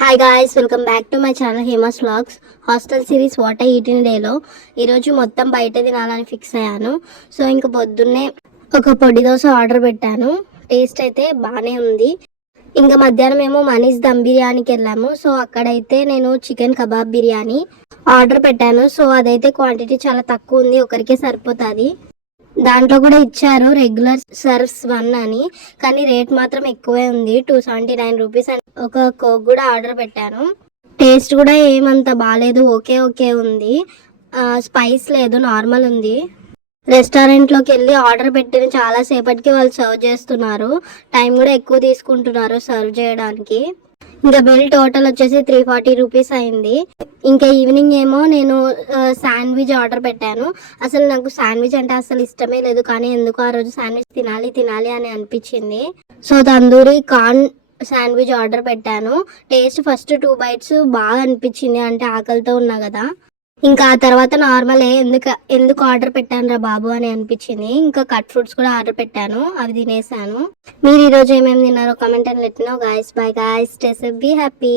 Hi guys, welcome back to my channel Hema's vlogs. Hostel series what I eat in డేలో ఈరోజు మొత్తం బయట తినాలని ఫిక్స్ అయ్యాను. సో ఇంకా పొద్దున్నే ఒక పొడి దోశ ఆర్డర్ పెట్టాను. టేస్ట్ అయితే బాగానే ఉంది. ఇంకా మధ్యాహ్నం ఏమో మనీష్ దమ్ బిర్యానీకి వెళ్ళాము. సో అక్కడైతే నేను చికెన్ కబాబ్ బిర్యానీ ఆర్డర్ పెట్టాను. సో అదైతే క్వాంటిటీ చాలా తక్కువ ఉంది, ఒకరికే సరిపోతుంది. దాంట్లో కూడా ఇచ్చారు రెగ్యులర్ సర్వ్స్ 1 అని, కానీ రేట్ మాత్రం ఎక్కువే ఉంది, 279 రూపీస్. అని ఒక కోక్ కూడా ఆర్డర్ పెట్టాను. టేస్ట్ కూడా ఏమంత బాగాలేదు, ఓకే ఓకే ఉంది. స్పైస్ లేదు, నార్మల్ ఉంది. రెస్టారెంట్లోకి వెళ్ళి ఆర్డర్ పెట్టిన చాలా సేపటికి వాళ్ళు సర్వ్ చేస్తున్నారు. టైం కూడా ఎక్కువ తీసుకుంటున్నారు సర్వ్ చేయడానికి. ఇంకా బిల్ టోటల్ వచ్చేసి 340 రూపీస్ అయింది. ఇంకా ఈవినింగ్ ఏమో నేను శాండ్విచ్ ఆర్డర్ పెట్టాను. అసలు నాకు శాండ్విచ్ అంటే అసలు ఇష్టమే లేదు, కానీ ఎందుకు ఆ రోజు శాండ్విచ్ తినాలి తినాలి అని అనిపించింది. So tandoori corn sandwich order పెట్టాను. టేస్ట్ ఫస్ట్ 2 బైట్స్ బాగా అనిపించింది, అంటే ఆకలితో ఉన్నా కదా. ఇంకా ఆ తర్వాత నార్మలే, ఎందుకు ఆర్డర్ పెట్టాను రా బాబు అని అనిపించింది. ఇంకా కట్ ఫ్రూట్స్ కూడా ఆర్డర్ పెట్టాను, అవి తినేసాను. మీరు ఈరోజు ఏమేమి తిన్నారో కామెంట్ అని let me know guys. Bye guys, stay safe, be happy.